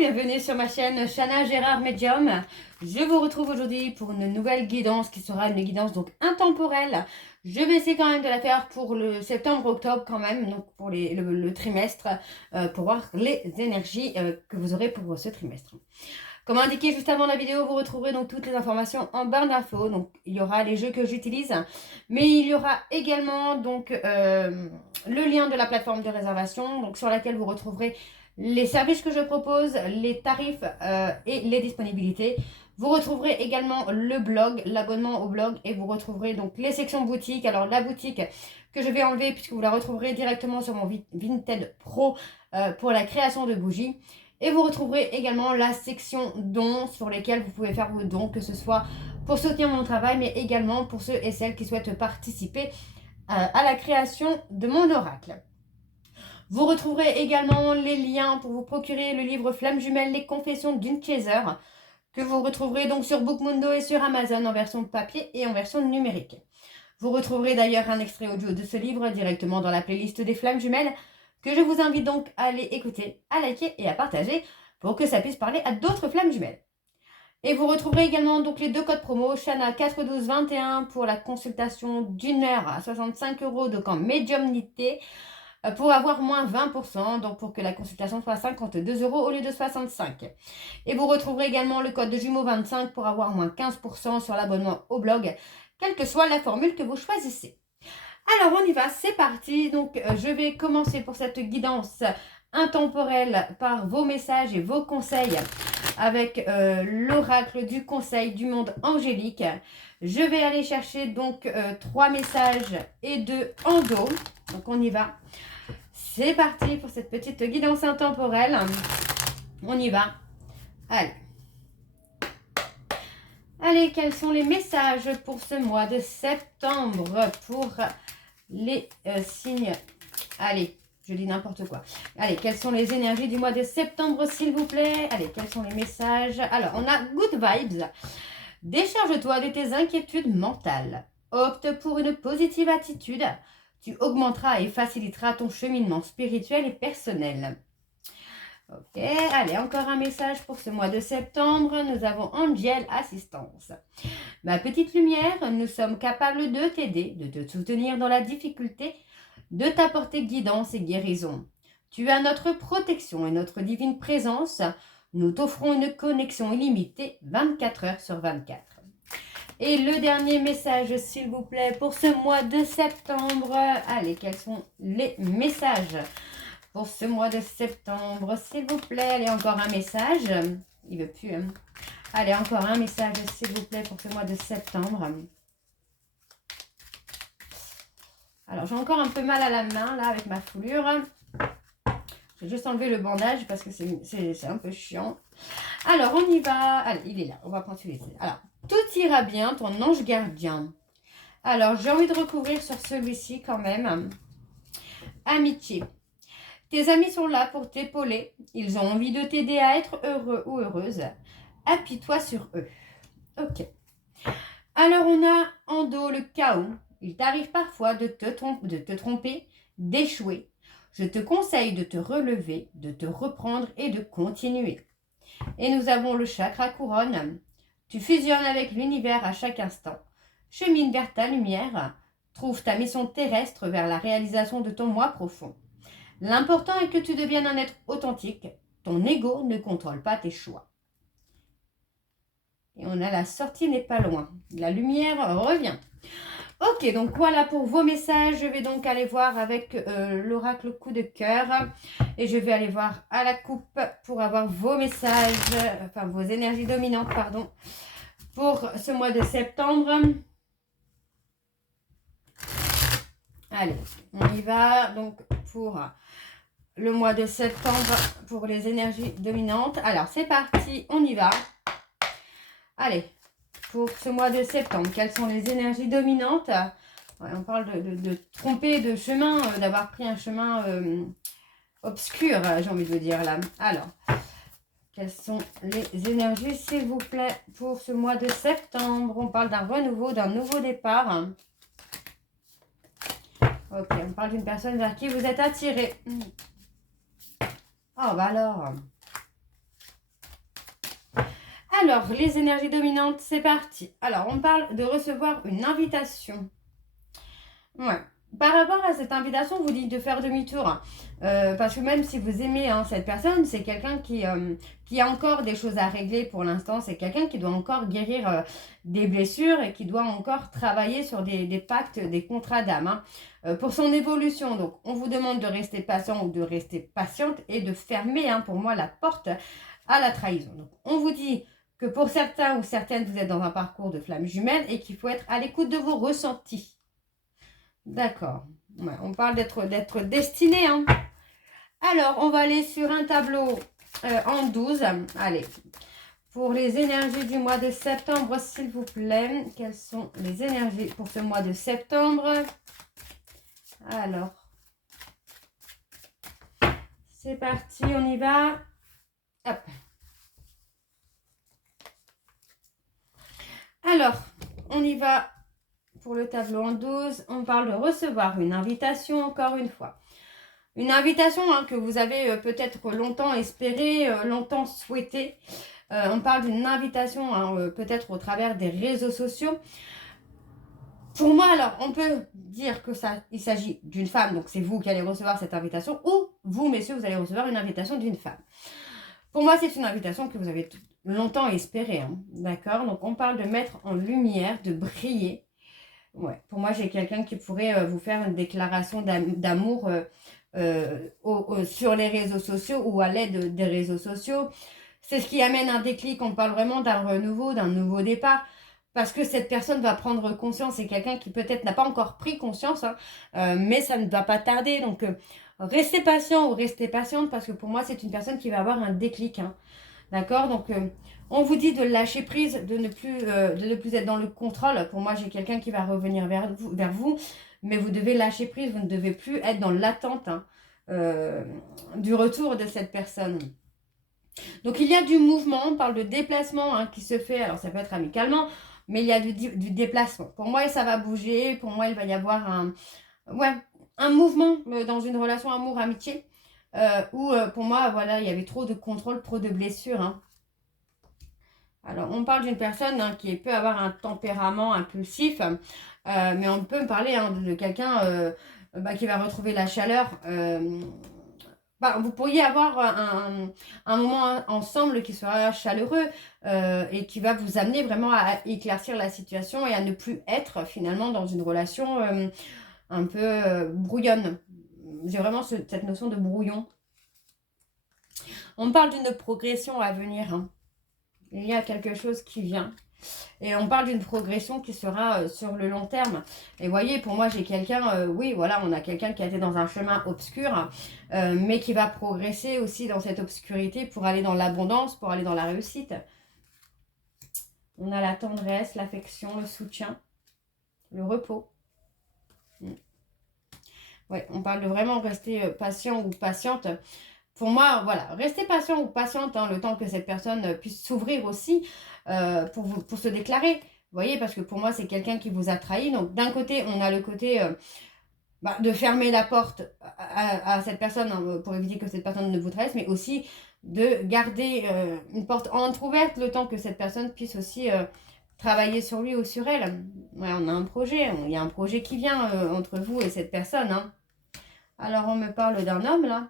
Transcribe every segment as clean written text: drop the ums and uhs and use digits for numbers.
bienvenue sur ma chaîne Chana Gérard Medium. Je vous retrouve aujourd'hui pour une nouvelle guidance qui sera une guidance donc intemporelle. Je vais essayer quand même de la faire pour le septembre-octobre quand même, donc pour le trimestre, pour voir les énergies que vous aurez pour ce trimestre. Comme indiqué juste avant la vidéo, vous retrouverez donc toutes les informations en barre d'infos. Donc il y aura les jeux que j'utilise, mais il y aura également donc le lien de la plateforme de réservation, donc sur laquelle vous retrouverez les services que je propose, les tarifs et les disponibilités. Vous retrouverez également le blog, l'abonnement au blog, et vous retrouverez donc les sections boutiques. Alors la boutique que je vais enlever puisque vous la retrouverez directement sur mon Vinted Pro pour la création de bougies. Et vous retrouverez également la section dons sur lesquels vous pouvez faire vos dons, que ce soit pour soutenir mon travail, mais également pour ceux et celles qui souhaitent participer à la création de mon oracle. Vous retrouverez également les liens pour vous procurer le livre Flamme Jumelle, les confessions d'une chaser, que vous retrouverez donc sur Bookmundo et sur Amazon en version papier et en version numérique. Vous retrouverez d'ailleurs un extrait audio de ce livre directement dans la playlist des Flammes Jumelles, que je vous invite donc à aller écouter, à liker et à partager pour que ça puisse parler à d'autres Flammes Jumelles. Et vous retrouverez également donc les deux codes promo, Chana 41221 pour la consultation d'une heure à 65 € donc en médiumnité, pour avoir moins 20%, donc pour que la consultation soit à 52 € au lieu de 65. Et vous retrouverez également le code de jumeaux 25 pour avoir moins 15% sur l'abonnement au blog, quelle que soit la formule que vous choisissez. Alors on y va, c'est parti. Donc je vais commencer pour cette guidance intemporelle par vos messages et vos conseils avec l'oracle du conseil du monde angélique. Je vais aller chercher donc 3 messages et 2 endos. Donc on y va. C'est parti pour cette petite guidance intemporelle. On y va. Allez. Allez, quels sont les messages pour ce mois de septembre pour les signes? Allez, je dis n'importe quoi. Allez, quelles sont les énergies du mois de septembre, s'il vous plaît? Allez, quels sont les messages? Alors, on a Good Vibes. Décharge-toi de tes inquiétudes mentales. Opte pour une positive attitude. Tu augmenteras et faciliteras ton cheminement spirituel et personnel. Ok, allez, encore un message pour ce mois de septembre. Nous avons Angel Assistance. Ma petite lumière, nous sommes capables de t'aider, de te soutenir dans la difficulté, de t'apporter guidance et guérison. Tu as notre protection et notre divine présence. Nous t'offrons une connexion illimitée 24 heures sur 24. Et le dernier message, s'il vous plaît, pour ce mois de septembre. Allez, quels sont les messages pour ce mois de septembre, s'il vous plaît? Allez, encore un message. Il veut plus, hein. Allez, encore un message, s'il vous plaît, pour ce mois de septembre. Alors, j'ai encore un peu mal à la main, là, avec ma foulure. Je vais juste enlever le bandage parce que c'est un peu chiant. Alors, on y va. Allez, il est là. On va prendre celui-ci. Alors, tout ira bien, ton ange gardien. Alors, j'ai envie de recouvrir sur celui-ci quand même. Amitié. Tes amis sont là pour t'épauler. Ils ont envie de t'aider à être heureux ou heureuse. Appuie-toi sur eux. Ok. Alors, on a en dos le chaos. Il t'arrive parfois de te tromper, d'échouer. Je te conseille de te relever, de te reprendre et de continuer. Et nous avons le chakra couronne. Tu fusionnes avec l'univers à chaque instant. Chemine vers ta lumière. Trouve ta mission terrestre vers la réalisation de ton moi profond. L'important est que tu deviennes un être authentique. Ton ego ne contrôle pas tes choix. Et on a la sortie n'est pas loin. La lumière revient. Ok, donc voilà pour vos messages. Je vais donc aller voir avec l'oracle coup de cœur. Et je vais aller voir à la coupe pour avoir vos messages, enfin vos énergies dominantes, pardon, pour ce mois de septembre. Allez, on y va. Donc pour le mois de septembre, pour les énergies dominantes. Alors, c'est parti, on y va. Allez, pour ce mois de septembre, quelles sont les énergies dominantes? Ouais, on parle de tromper de chemin, d'avoir pris un chemin obscur, j'ai envie de vous dire là. Alors, quelles sont les énergies, s'il vous plaît, pour ce mois de septembre? On parle d'un renouveau, d'un nouveau départ. Ok, on parle d'une personne vers qui vous êtes attiré. Oh, bah alors. Alors, les énergies dominantes, c'est parti. Alors, on parle de recevoir une invitation. Ouais. Par rapport à cette invitation, vous dites de faire demi-tour, hein. Parce que même si vous aimez hein, cette personne, c'est quelqu'un qui a encore des choses à régler pour l'instant. C'est quelqu'un qui doit encore guérir des blessures et qui doit encore travailler sur des pactes, des contrats d'âme hein, pour son évolution. Donc, on vous demande de rester patient ou de rester patiente et de fermer, hein, pour moi, la porte à la trahison. Donc, on vous dit que pour certains ou certaines, vous êtes dans un parcours de flamme jumelle et qu'il faut être à l'écoute de vos ressentis. D'accord. Ouais, on parle d'être destiné, hein. Alors, on va aller sur un tableau en 12. Allez, pour les énergies du mois de septembre, s'il vous plaît. Quelles sont les énergies pour ce mois de septembre? Alors, c'est parti, on y va. Hop. Alors, on y va pour le tableau en 12. On parle de recevoir une invitation, encore une fois. Une invitation hein, que vous avez peut-être longtemps espérée, longtemps souhaitée. On parle d'une invitation hein, peut-être au travers des réseaux sociaux. Pour moi, alors, on peut dire que il s'agit d'une femme, donc c'est vous qui allez recevoir cette invitation, ou vous, messieurs, vous allez recevoir une invitation d'une femme. Pour moi, c'est une invitation que vous avez longtemps espérée, hein, d'accord? Donc, on parle de mettre en lumière, de briller. Ouais, pour moi, j'ai quelqu'un qui pourrait vous faire une déclaration d'amour sur les réseaux sociaux ou à l'aide des réseaux sociaux. C'est ce qui amène un déclic. On parle vraiment d'un renouveau, d'un nouveau départ. Parce que cette personne va prendre conscience. C'est quelqu'un qui peut-être n'a pas encore pris conscience, hein, mais ça ne va pas tarder. Donc, restez patient ou restez patiente parce que pour moi, c'est une personne qui va avoir un déclic. Hein. D'accord? Donc, on vous dit de lâcher prise, de ne plus être dans le contrôle. Pour moi, j'ai quelqu'un qui va revenir vers vous, mais vous devez lâcher prise. Vous ne devez plus être dans l'attente hein, du retour de cette personne. Donc, il y a du mouvement. On parle de déplacement hein, qui se fait. Alors, ça peut être amicalement, mais il y a du déplacement. Pour moi, ça va bouger. Pour moi, il va y avoir un mouvement dans une relation amour-amitié. Où pour moi, voilà, il y avait trop de contrôle, trop de blessures. Hein. Alors, on parle d'une personne hein, qui peut avoir un tempérament impulsif, mais on peut parler hein, de quelqu'un qui va retrouver la chaleur. Vous pourriez avoir un moment ensemble qui sera chaleureux et qui va vous amener vraiment à éclaircir la situation et à ne plus être finalement dans une relation un peu brouillonne. J'ai vraiment cette notion de brouillon. On parle d'une progression à venir. Hein. Il y a quelque chose qui vient. Et on parle d'une progression qui sera sur le long terme. Et vous voyez, pour moi, j'ai quelqu'un, oui, voilà, on a quelqu'un qui a été dans un chemin obscur, mais qui va progresser aussi dans cette obscurité pour aller dans l'abondance, pour aller dans la réussite. On a la tendresse, l'affection, le soutien, le repos. Ouais, on parle de vraiment rester patient ou patiente. Pour moi, voilà, restez patient ou patiente hein, le temps que cette personne puisse s'ouvrir aussi pour se déclarer. Vous voyez, parce que pour moi, c'est quelqu'un qui vous a trahi. Donc, d'un côté, on a le côté de fermer la porte à cette personne hein, pour éviter que cette personne ne vous trahisse, mais aussi de garder une porte entrouverte le temps que cette personne puisse aussi travailler sur lui ou sur elle. Ouais, on a un projet, il y a un projet qui vient entre vous et cette personne. Hein. Alors, on me parle d'un homme, là.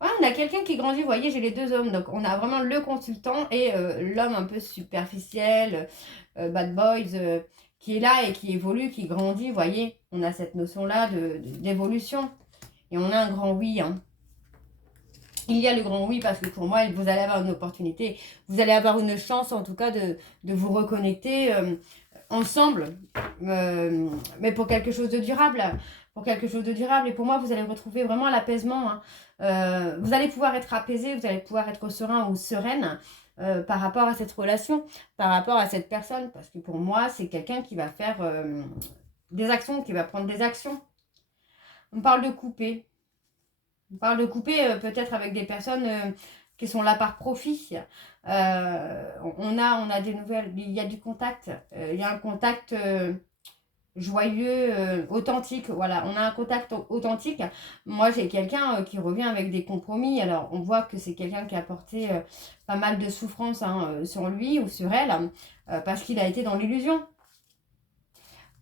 Ouais, on a quelqu'un qui grandit, vous voyez, j'ai les deux hommes. Donc, on a vraiment le consultant et l'homme un peu superficiel, bad boys, qui est là et qui évolue, qui grandit, vous voyez. On a cette notion-là d'évolution. Et on a un grand oui. Hein. Il y a le grand oui parce que pour moi, vous allez avoir une opportunité. Vous allez avoir une chance, en tout cas, de vous reconnecter ensemble. Mais pour quelque chose de durable. Pour quelque chose de durable. Et pour moi, vous allez retrouver vraiment l'apaisement. Hein. Vous allez pouvoir être apaisé, vous allez pouvoir être serein ou sereine par rapport à cette relation, par rapport à cette personne. Parce que pour moi, c'est quelqu'un qui va faire des actions, qui va prendre des actions. On parle de couper. On parle de couper peut-être avec des personnes qui sont là par profit. On a des nouvelles, il y a du contact. Il y a un contact joyeux, authentique. Voilà, on a un contact authentique. Moi, j'ai quelqu'un qui revient avec des compromis. Alors, on voit que c'est quelqu'un qui a porté pas mal de souffrance hein, sur lui ou sur elle parce qu'il a été dans l'illusion.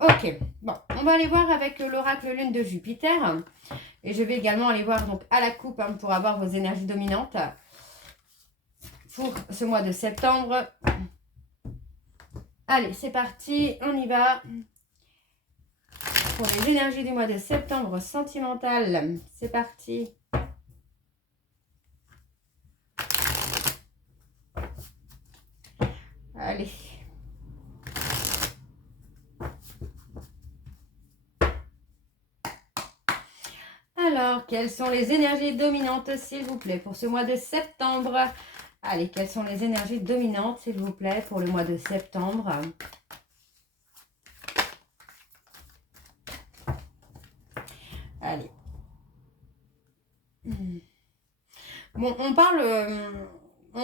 Ok, bon, on va aller voir avec l'oracle lune de Jupiter. Et je vais également aller voir donc à la coupe hein, pour avoir vos énergies dominantes pour ce mois de septembre. Allez, c'est parti, on y va. Pour les énergies du mois de septembre sentimentales, c'est parti. Allez. Alors, quelles sont les énergies dominantes, s'il vous plaît, pour ce mois de septembre? Allez, quelles sont les énergies dominantes, s'il vous plaît, pour le mois de septembre? Allez. Bon, on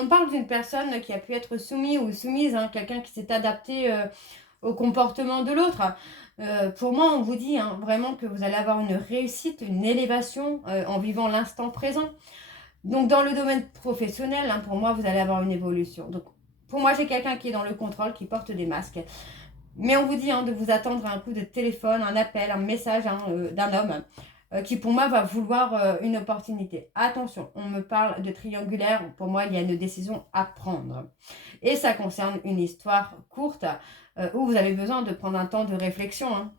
parle d'une personne qui a pu être soumise ou soumise, hein, quelqu'un qui s'est adapté au comportement de l'autre. Pour moi, on vous dit hein, vraiment que vous allez avoir une réussite, une élévation en vivant l'instant présent. Donc, dans le domaine professionnel, hein, pour moi, vous allez avoir une évolution. Donc, pour moi, j'ai quelqu'un qui est dans le contrôle, qui porte des masques. Mais on vous dit hein, de vous attendre à un coup de téléphone, un appel, un message hein, d'un homme qui, pour moi, va vouloir une opportunité. Attention, on me parle de triangulaire. Pour moi, il y a une décision à prendre. Et ça concerne une histoire courte où vous avez besoin de prendre un temps de réflexion. Hein.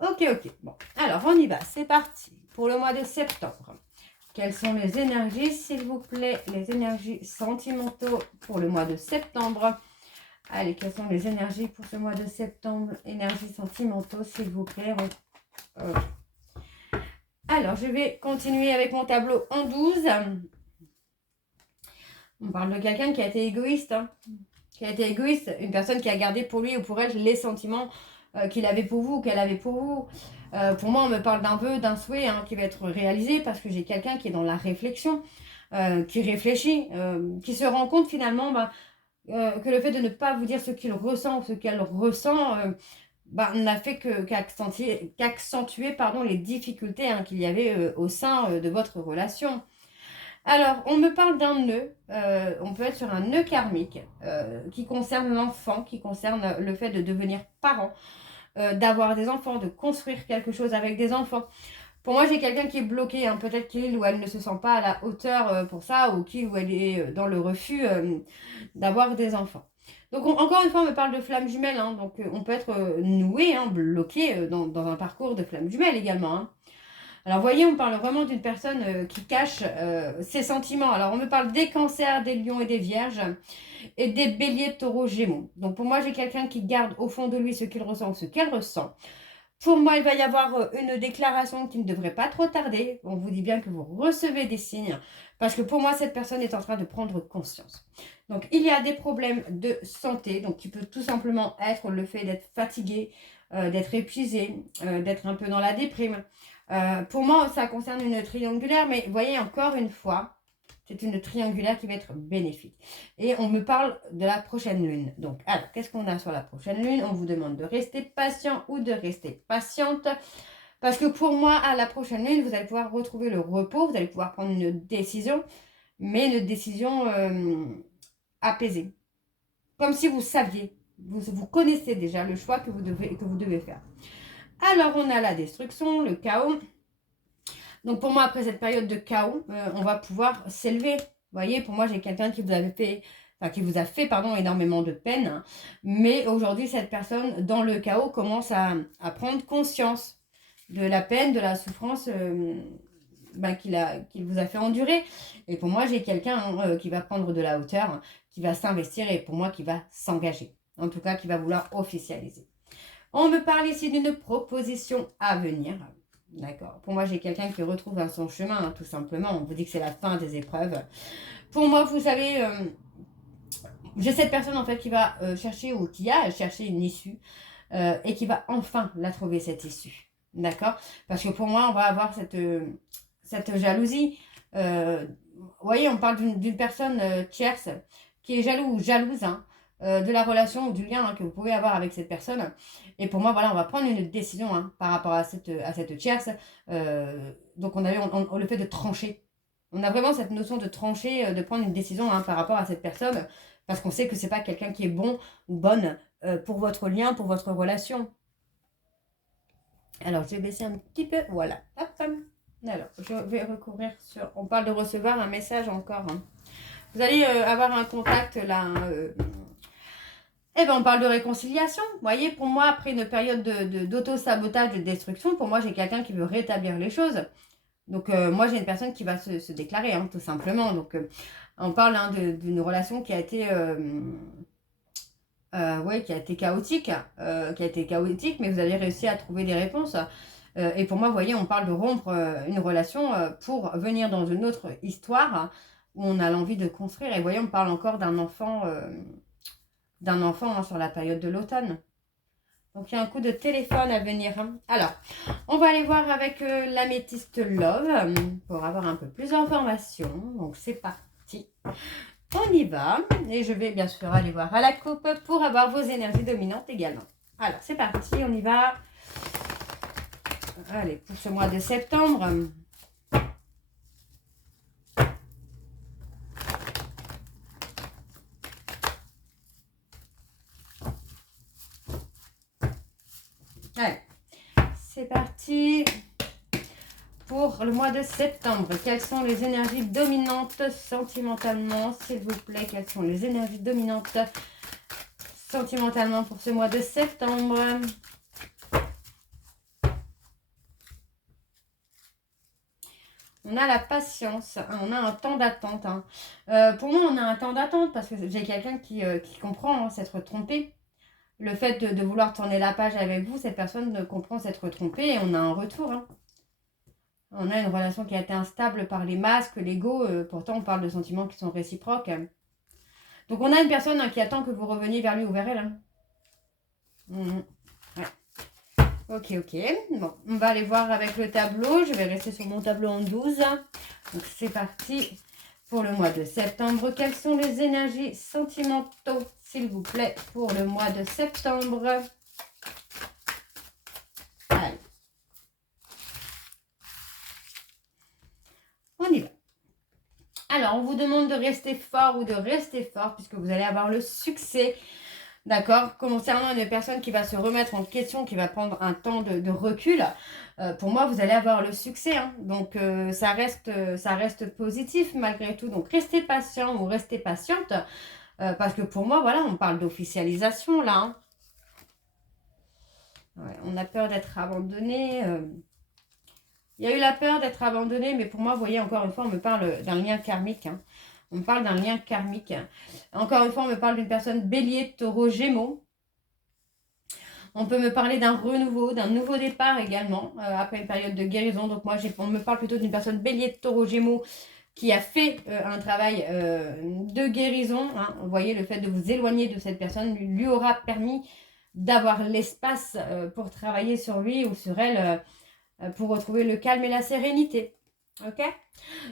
Ok. Bon, alors, on y va. C'est parti. Pour le mois de septembre, quelles sont les énergies, s'il vous plaît, les énergies sentimentaux pour le mois de septembre? Allez, quelles sont les énergies pour ce mois de septembre? Énergies sentimentaux, s'il vous plaît. Alors, je vais continuer avec mon tableau en 12. On parle de quelqu'un qui a été égoïste. Hein. Qui a été égoïste, une personne qui a gardé pour lui ou pour elle les sentiments qu'il avait pour vous ou qu'elle avait pour vous. Pour moi, on me parle d'un vœu, d'un souhait hein, qui va être réalisé parce que j'ai quelqu'un qui est dans la réflexion, qui réfléchit, qui se rend compte finalement que le fait de ne pas vous dire ce qu'il ressent ou ce qu'elle ressent n'a fait qu'accentuer les difficultés hein, qu'il y avait au sein de votre relation. Alors, on me parle d'un nœud, on peut être sur un nœud karmique qui concerne l'enfant, qui concerne le fait de devenir parent, d'avoir des enfants, de construire quelque chose avec des enfants. Pour moi, j'ai quelqu'un qui est bloqué, hein, peut-être qu'il ou elle ne se sent pas à la hauteur pour ça, ou qu'il ou elle est dans le refus d'avoir des enfants. Donc, encore une fois, on me parle de flamme jumelle, hein, donc on peut être noué, hein, bloqué dans un parcours de flamme jumelle également. Hein. Alors, vous voyez, on parle vraiment d'une personne qui cache ses sentiments. Alors, on me parle des cancers, des lions et des vierges et des béliers, taureaux, gémeaux. Donc, pour moi, j'ai quelqu'un qui garde au fond de lui ce qu'il ressent ou ce qu'elle ressent. Pour moi, il va y avoir une déclaration qui ne devrait pas trop tarder. On vous dit bien que vous recevez des signes parce que pour moi, cette personne est en train de prendre conscience. Donc, il y a des problèmes de santé, donc qui peut tout simplement être le fait d'être fatigué, d'être épuisé, d'être un peu dans la déprime. Pour moi, ça concerne une triangulaire, mais vous voyez, encore une fois, c'est une triangulaire qui va être bénéfique. Et on me parle de la prochaine lune. Donc, alors, qu'est-ce qu'on a sur la prochaine lune? On vous demande de rester patient ou de rester patiente. Parce que pour moi, à la prochaine lune, vous allez pouvoir retrouver le repos, vous allez pouvoir prendre une décision, mais une décision apaisée. Comme si vous saviez, vous connaissez déjà le choix que vous devez faire. Alors, on a la destruction, le chaos. Donc, pour moi, après cette période de chaos, on va pouvoir s'élever. Vous voyez, pour moi, j'ai quelqu'un qui vous a fait énormément de peine. Hein. Mais aujourd'hui, cette personne, dans le chaos, commence à prendre conscience de la peine, de la souffrance qu'il vous a fait endurer. Et pour moi, j'ai quelqu'un qui va prendre de la hauteur, qui va s'investir et pour moi, qui va s'engager. En tout cas, qui va vouloir officialiser. On me parle ici d'une proposition à venir. D'accord. Pour moi, j'ai quelqu'un qui retrouve son chemin, hein, tout simplement. On vous dit que c'est la fin des épreuves. Pour moi, vous savez, j'ai cette personne en fait qui va chercher ou qui a cherché une issue et qui va enfin la trouver, cette issue. D'accord. Parce que pour moi, on va avoir cette jalousie. Vous voyez, on parle d'une personne tierce qui est jaloux ou jalouse. Hein, de la relation ou du lien que vous pouvez avoir avec cette personne. Et pour moi, voilà, on va prendre une décision par rapport à cette tierce. Donc, on avait le fait de trancher. On a vraiment cette notion de trancher, de prendre une décision par rapport à cette personne, parce qu'on sait que c'est pas quelqu'un qui est bon ou bonne pour votre lien, pour votre relation. Alors, je vais baisser un petit peu. Voilà. Hop. Alors, je vais recourir sur... On parle de recevoir un message encore. Vous allez avoir un contact là. Eh bien, on parle de réconciliation. Vous voyez, pour moi, après une période d'auto-sabotage, de destruction, pour moi, j'ai quelqu'un qui veut rétablir les choses. Donc, moi, j'ai une personne qui va se déclarer, tout simplement. Donc, on parle d'une relation qui a été... qui a été chaotique, mais vous avez réussi à trouver des réponses. Et pour moi, vous voyez, on parle de rompre une relation pour venir dans une autre histoire où on a l'envie de construire. Et vous voyez, on parle encore d'un enfant sur la période de l'automne. Donc, il y a un coup de téléphone à venir. Alors, on va aller voir avec l'améthyste Love pour avoir un peu plus d'informations. Donc, c'est parti. On y va. Et je vais bien sûr aller voir à la coupe pour avoir vos énergies dominantes également. Alors, c'est parti. On y va. Allez, pour ce mois de septembre. Allez, c'est parti. Pour le mois de septembre, quelles sont les énergies dominantes sentimentalement, s'il vous plaît? Quelles sont les énergies dominantes sentimentalement pour ce mois de septembre? On a la patience, on a un temps d'attente. Pour moi, on a un temps d'attente parce que j'ai quelqu'un qui comprend s'être trompé. Le fait de vouloir tourner la page avec vous, cette personne comprend s'être trompée et on a un retour. On a une relation qui a été instable par les masques, l'ego. Pourtant, on parle de sentiments qui sont réciproques. Donc, on a une personne qui attend que vous reveniez vers lui ou vers elle. Ouais. Ok. Bon, on va aller voir avec le tableau. Je vais rester sur mon tableau en 12. Donc, c'est parti pour le mois de septembre. Quelles sont les énergies sentimentaux, s'il vous plaît, pour le mois de septembre? Allez. On y va. Alors, on vous demande de rester fort ou de rester fort puisque vous allez avoir le succès. D'accord? Concernant une personne qui va se remettre en question, qui va prendre un temps de recul, pour moi, vous allez avoir le succès. Donc, ça reste positif malgré tout. Donc, restez patient ou restez patiente. Parce que pour moi, voilà, on parle d'officialisation là. Ouais, on a peur d'être abandonné. Il y a eu la peur d'être abandonné, mais pour moi, vous voyez, encore une fois, on me parle d'un lien karmique. On me parle d'un lien karmique. Encore une fois, on me parle d'une personne bélier, taureau, gémeaux. On peut me parler d'un renouveau, d'un nouveau départ également, après une période de guérison. Donc moi, on me parle plutôt d'une personne bélier, taureau, gémeaux, qui a fait un travail de guérison. Vous voyez, le fait de vous éloigner de cette personne lui aura permis d'avoir l'espace pour travailler sur lui ou sur elle, pour retrouver le calme et la sérénité. Ok?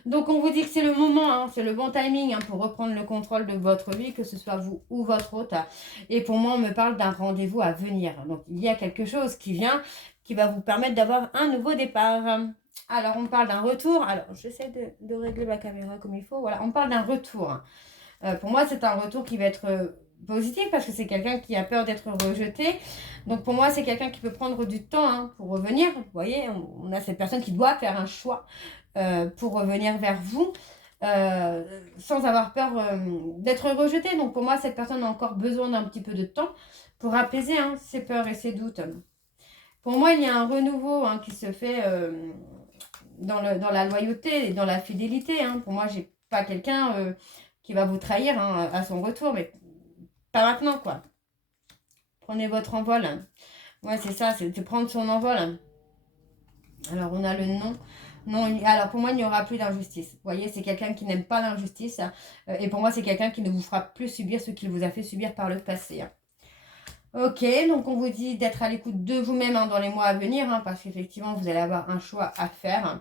Donc, on vous dit que c'est le moment, c'est le bon timing pour reprendre le contrôle de votre vie, que ce soit vous ou votre hôte. Et pour moi, on me parle d'un rendez-vous à venir. Donc, il y a quelque chose qui vient, qui va vous permettre d'avoir un nouveau départ. Alors, on parle d'un retour. Alors, j'essaie de régler ma caméra comme il faut. Voilà, on parle d'un retour. Pour moi, c'est un retour qui va être positif parce que c'est quelqu'un qui a peur d'être rejeté. Donc, pour moi, c'est quelqu'un qui peut prendre du temps pour revenir. Vous voyez, on a cette personne qui doit faire un choix pour revenir vers vous sans avoir peur d'être rejeté. Donc, pour moi, cette personne a encore besoin d'un petit peu de temps pour apaiser ses peurs et ses doutes. Pour moi, il y a un renouveau qui se fait dans la loyauté et dans la fidélité. Pour moi, j'ai pas quelqu'un qui va vous trahir à son retour, mais pas maintenant, quoi. Prenez votre envol. Ouais, c'est ça, c'est de prendre son envol. Alors, on a le nom. Non, alors pour moi, il n'y aura plus d'injustice. Vous voyez, c'est quelqu'un qui n'aime pas l'injustice. Et pour moi, c'est quelqu'un qui ne vous fera plus subir ce qu'il vous a fait subir par le passé. Ok, donc on vous dit d'être à l'écoute de vous-même dans les mois à venir, parce qu'effectivement, vous allez avoir un choix à faire.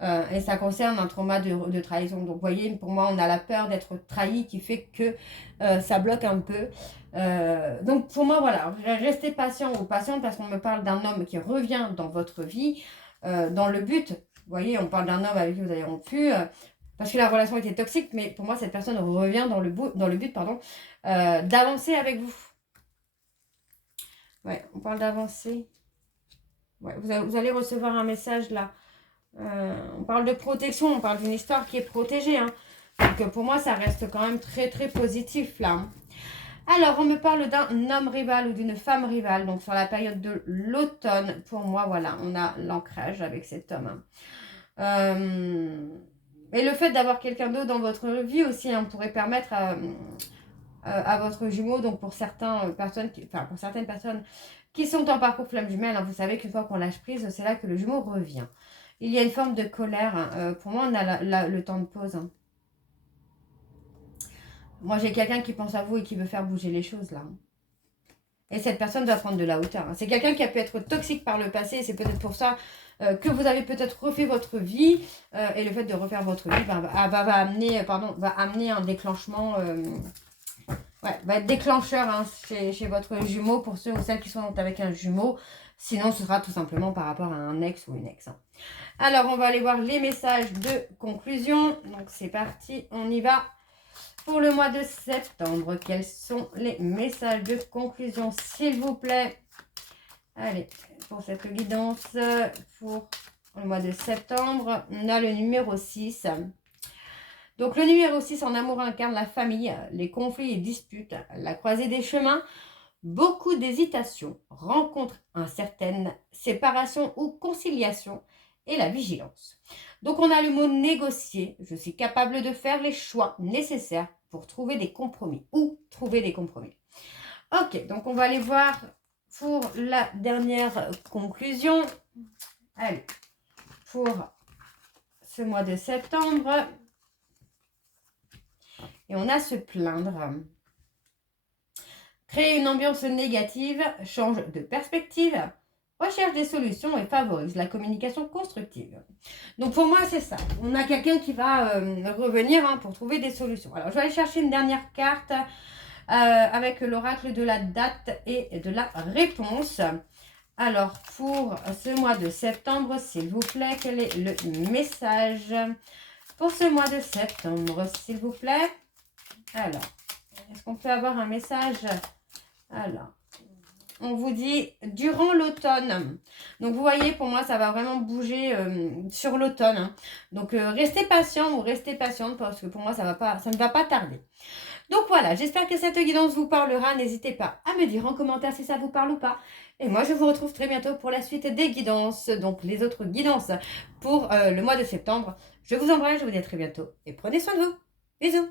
Et ça concerne un trauma de trahison. Donc, vous voyez, pour moi, on a la peur d'être trahi qui fait que ça bloque un peu. Donc, pour moi, voilà, restez patient ou patiente parce qu'on me parle d'un homme qui revient dans votre vie dans le but. Vous voyez, on parle d'un homme avec qui vous avez rompu parce que la relation était toxique, mais pour moi, cette personne revient dans le but, pardon, d'avancer avec vous. Ouais, on parle d'avancer. Ouais, vous allez recevoir un message là. On parle de protection, on parle d'une histoire qui est protégée. Hein. Donc pour moi, ça reste quand même très très positif là. Alors, on me parle d'un homme rival ou d'une femme rivale. Donc sur la période de l'automne, pour moi, voilà, on a l'ancrage avec cet homme. Et le fait d'avoir quelqu'un d'autre dans votre vie aussi, hein, pourrait permettre à votre jumeau, donc pour certaines personnes qui sont en parcours flamme jumelle, hein, vous savez qu'une fois qu'on lâche prise, c'est là que le jumeau revient. Il y a une forme de colère. Hein. Pour moi, on a le temps de pause. Hein. Moi, j'ai quelqu'un qui pense à vous et qui veut faire bouger les choses là. Hein. Et cette personne doit prendre de la hauteur. Hein. C'est quelqu'un qui a pu être toxique par le passé. C'est peut-être pour ça que vous avez peut-être refait votre vie. Et le fait de refaire votre vie va amener un déclenchement. Va être déclencheur hein, chez votre jumeau pour ceux ou celles qui sont avec un jumeau. Sinon, ce sera tout simplement par rapport à un ex ou une ex. Hein. Alors, on va aller voir les messages de conclusion. Donc, c'est parti. On y va. Pour le mois de septembre, quels sont les messages de conclusion, s'il vous plaît? Allez, pour cette guidance, pour le mois de septembre, on a le numéro 6. Donc, le numéro 6 en amour incarne la famille, les conflits et disputes, la croisée des chemins, beaucoup d'hésitation, rencontre incertaine, séparation ou conciliation et la vigilance. Donc, on a le mot négocier. Je suis capable de faire les choix nécessaires pour trouver des compromis ou trouver des compromis. Ok, donc on va aller voir pour la dernière conclusion. Allez, pour ce mois de septembre. Et on a se plaindre. Créer une ambiance négative, change de perspective, recherche des solutions et favorise la communication constructive. Donc pour moi, c'est ça. On a quelqu'un qui va revenir hein, pour trouver des solutions. Alors, je vais aller chercher une dernière carte avec l'oracle de la date et de la réponse. Alors, pour ce mois de septembre, s'il vous plaît, quel est le message pour ce mois de septembre, s'il vous plaît? Alors, est-ce qu'on peut avoir un message? Alors, on vous dit durant l'automne. Donc, vous voyez, pour moi, ça va vraiment bouger sur l'automne. Hein. Donc, restez patient ou restez patiente parce que pour moi, ça ne va pas tarder. Donc, voilà, j'espère que cette guidance vous parlera. N'hésitez pas à me dire en commentaire si ça vous parle ou pas. Et moi, je vous retrouve très bientôt pour la suite des guidances. Donc, les autres guidances pour le mois de septembre. Je vous embrasse, je vous dis à très bientôt et prenez soin de vous. Bisous.